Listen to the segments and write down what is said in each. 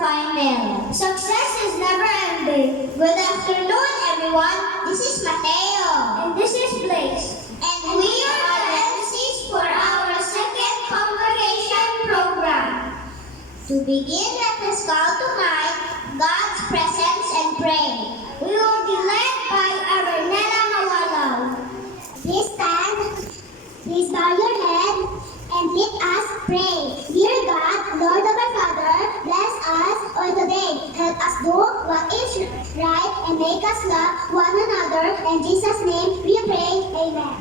final. Success is never ending. Good afternoon, everyone. This is Mateo. And this is Blaze. And we are the MCs for our second congregation program. To begin, let us call to mind God's presence and pray. We will be led by Aranela Mawalaw. Please stand. Please bow your head and let us pray. Dear God, Lord of our Father, bless us all today. Help us do what is right and make us love one another. In Jesus' name we pray. Amen.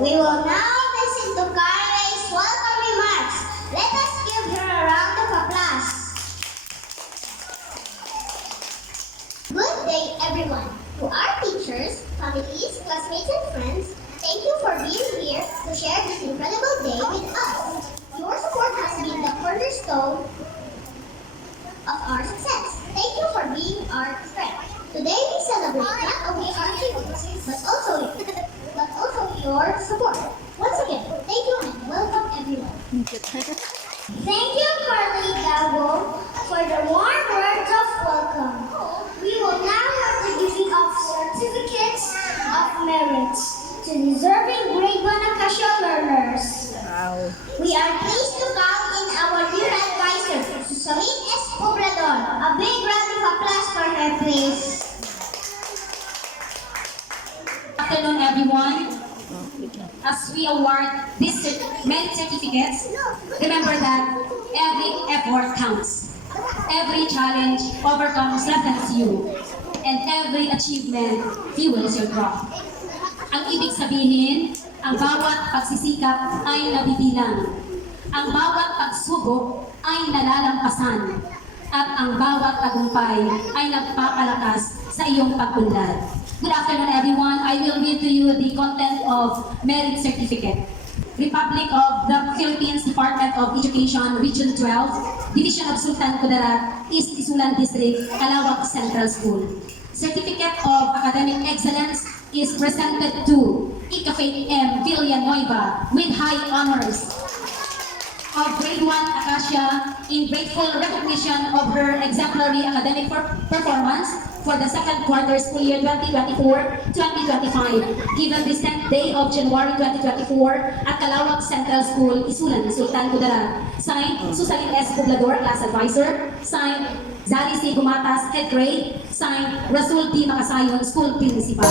We will now listen to Carly's welcome remarks. Let us give her a round of applause. Good day, everyone. To our teachers, families, classmates, and friends, thank you for being here to share this incredible day with us. Your support has been the cornerstone of our success. Thank you for being our strength. Today we celebrate not only our achievements, but also your support. Once again, thank you and welcome everyone. Thank you, Carly Gabo, for the warm words of welcome. We will now have the giving of certificates of merit to deserving grade 1 Acacia learners. Wow. We are pleased to call in our dear advisor, Susaline S. Poblador. A big round of applause for her, please. Good afternoon, everyone. As we award these merit certificates, remember that every effort counts. Every challenge overcomes strengthens you, and every achievement fuels your growth. Ang ibig sabihin, ang bawat pagsisikap ay nabibilang. Ang bawat pagsubok ay nalalampasan. At ang bawat tagumpay ay nagpapalakas sa iyong pag-unlad. Good afternoon, everyone. I will read to you the content of Merit Certificate. Republic of the Philippines Department of Education, Region 12, Division of Sultan Kudarat, East Isulan District, Calawag Central School. Certificate of Academic Excellence is presented to Ika-Faith M. Villanueva with high honors of Grade 1 Acacia in grateful recognition of her exemplary academic performance for the second quarter school year 2024-2025, given this 10th day of January 2024 at Calawag Central School, Isulan, Sultan Kudarat. Signed, Susaline S. Poblador, Class Advisor. Signed, Zali C. Gumatas, Head Grade. Signed, Rasul D. Makasayon, School Principal.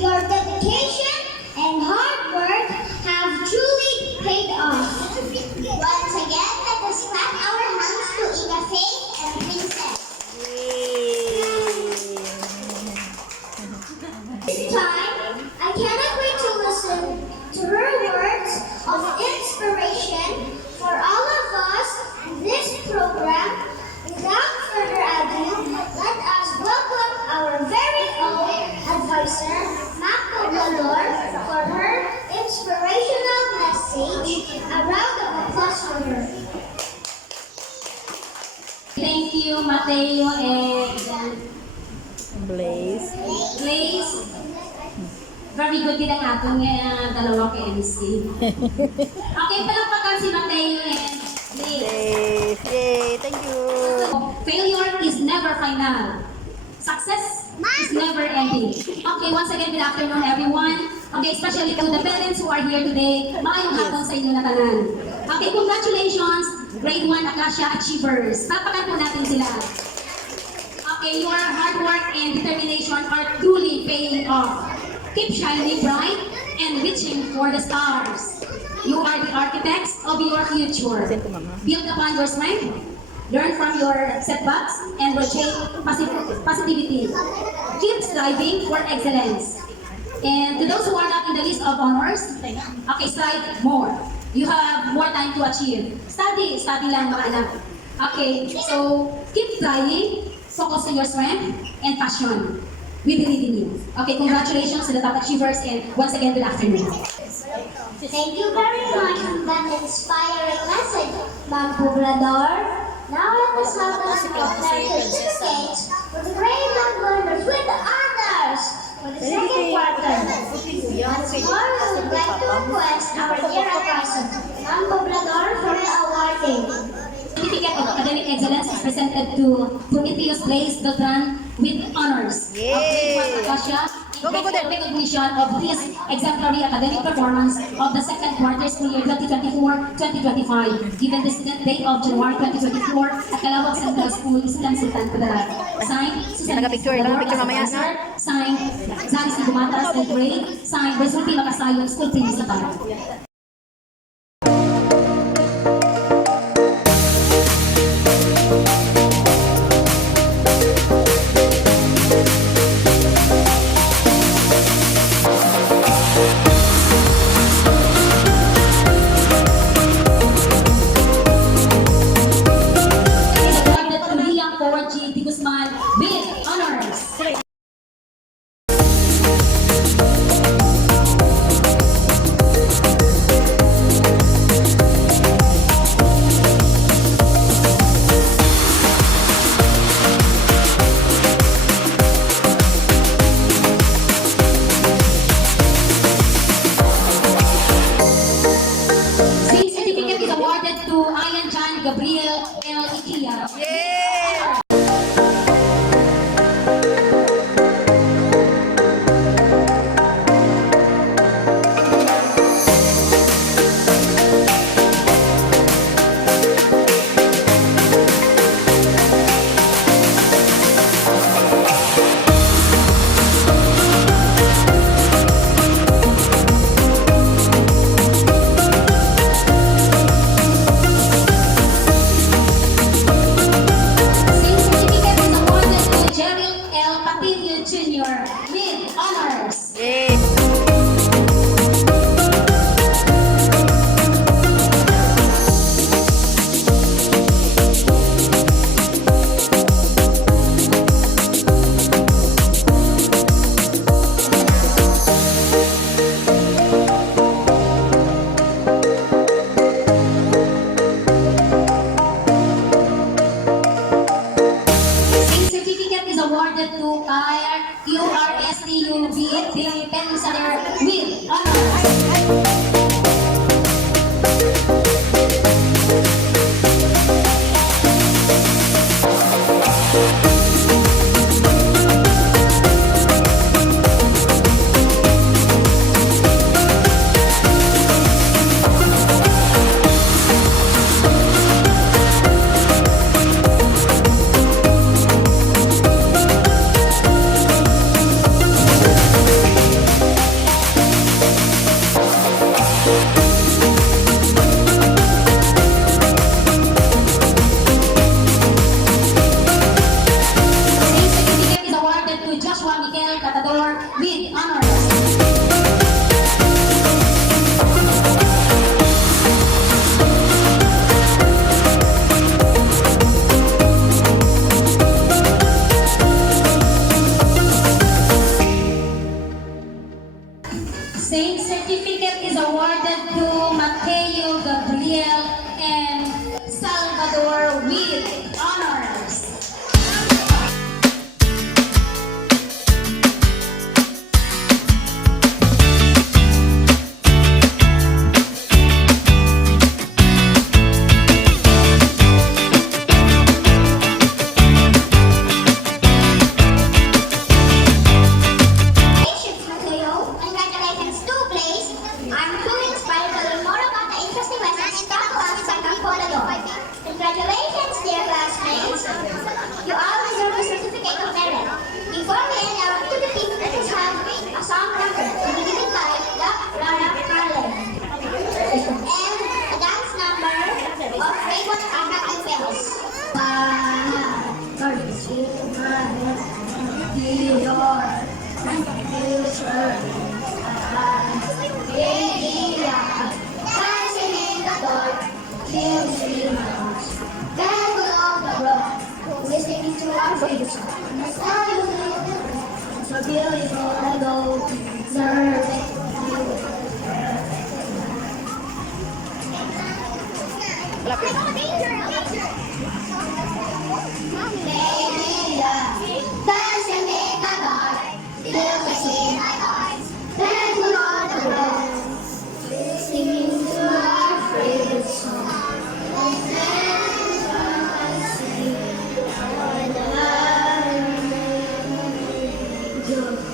Your dedication and hard work have truly paid off. Once again, let us clap our hands to Ika Faith and Princess. This time, I cannot wait to listen to her words of inspiration for all of us in this program. Without further ado, let us welcome our very own advisor, Ma'am Poblador, for her inspirational message. A round of applause for her. Thank you, Mateo and Blaze. Blaze. Very good din ang ating dalawa kay MC. Okay, palakpakan si Mateo and Blaze. Blaze. Yay, thank you. Failure is never final. Success is never ending. Okay, once again, good afternoon everyone. Okay, especially to the parents who are here today, maayong hapon sa inyo na tanan. Okay, congratulations, grade 1 Acacia Achievers. Papakan po natin sila. Okay, your hard work and determination are truly paying off. Keep shining bright and reaching for the stars. You are the architects of your future. Build upon your strength, learn from your setbacks, and rotate positivity. Keep striving for excellence. And to those who are not in the list of honors, okay, strive more. You have more time to achieve. Study lang mga anak. Okay, so keep trying, focus on your strength and passion. We believe in you. Okay, congratulations to the top achievers, and once again, good afternoon. Thank you very much for that inspiring message, Ma'am Poblador. Now let us have a certificates for the grade learners with the honors for the second quarter. Once more, we would like to request our dear advisor, Ma'am Poblador, for the awarding. Certificate of Academic Excellence is presented to Prometheus Blaze Beltran with honors. Yay! Of Acacia, Go, go, go there. recognition of his exemplary academic performance of the second quarter school year 2024-2025, given the student date of January 2024 at Calawag Central School, Island Sultan Kudarat. Signed, Susan Naka-picture, naka-picture mamaya, Advisor. Signed, Zanis Gumatas and grade. Signed, Resulti Makasayon, School Principal. Is awarded to Liang Forward G. Di Guzman with honors. Same certificate is awarded to Ayan Chan Gabriel L. Ikia. Yeah! Same certificate is awarded to Jerry L. Patillo Jr. with honors. Yeah! Same certificate is awarded to QRSTU B. Pensaler with honors. Listening to our favorite song. So beautiful, I go deserve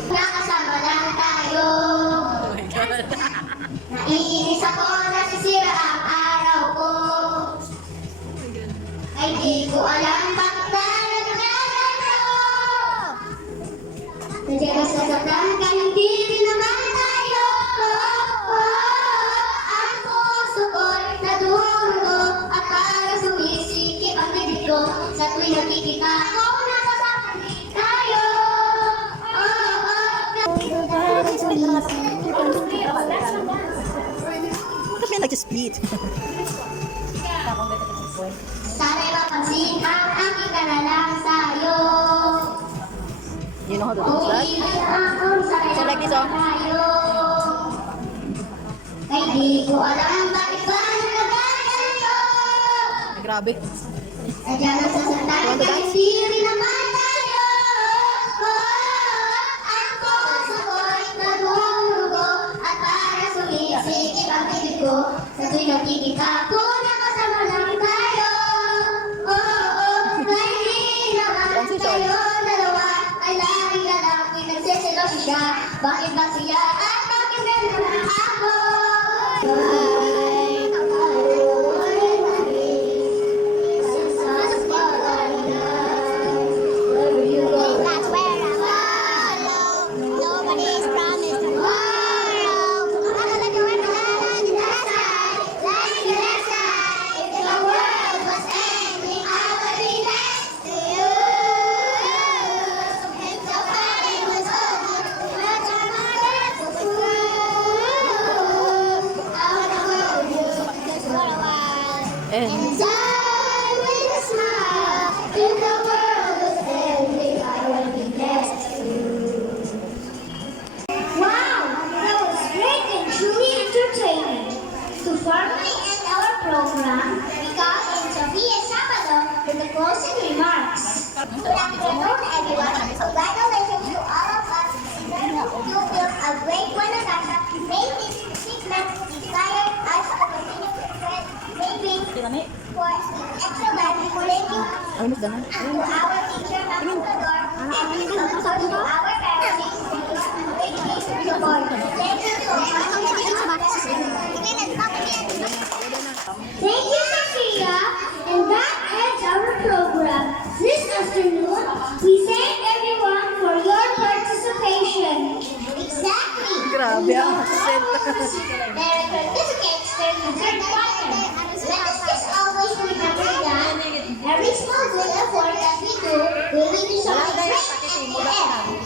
Nakasama lang tayo. Naiinis ako, nasisira ang araw ko. Ay di ko alam bakit na nagkakaroon. Nandiyan ka sa saktan ka, hindi rin naman tayo. Ang puso ko'y nadumugo at parang sumisikip ang bibig ko. Sa tuwing nakikita ko, nasasaktan din tayo. Bakit may nag-split? Sana'y mapansin ang aking kanalang sa'yo. You know how to do that? So like this, oh. Ay di ko alam bakit ba nagkaganito. Ay, grabe. Sadya lang sa sandalan ka, hindi rin naman tayo. Ang puso ko'y nadumugo at para sumisikip ang bibig ko. Sa tuwing nakikita ko, nakasama lang tayo. Na hindi naman tayo dalawa. Ay lagi lalaki nagsiseloso siya. Bakit ba siya at bakit naman ako? That's where I follow. Nobody's promised tomorrow. Like the last time, if the world was ending, I would be next to you. If the party was over, but I'm not left for I wanna hold you just for a while. And die with a smile. If the world was ending, I would be next to you. Wow, that was great and truly entertaining. To formally end our program, we call in Sofia Sabado with the closing remarks. Good afternoon, everyone. Congratulations to all of us. You built a great one another. May this achievement inspire us to continue to spread maybe for excellence. Thank you Ay, mas ganun. to our teacher, Mamador, and also to our parents. Thank you for your support. Thank you so much. Thank you, Sophia. And that ends our program. This afternoon, we thank everyone for your participation. Exactly. Grabe ang hassle. Their certificates turn to third quarter. Let us just always remember that every small good effort that we do will lead to something great at the end.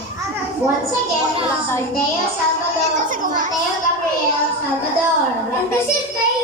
Once again, Mateo Salvador, Mateo Gabriel Salvador. And this is Faye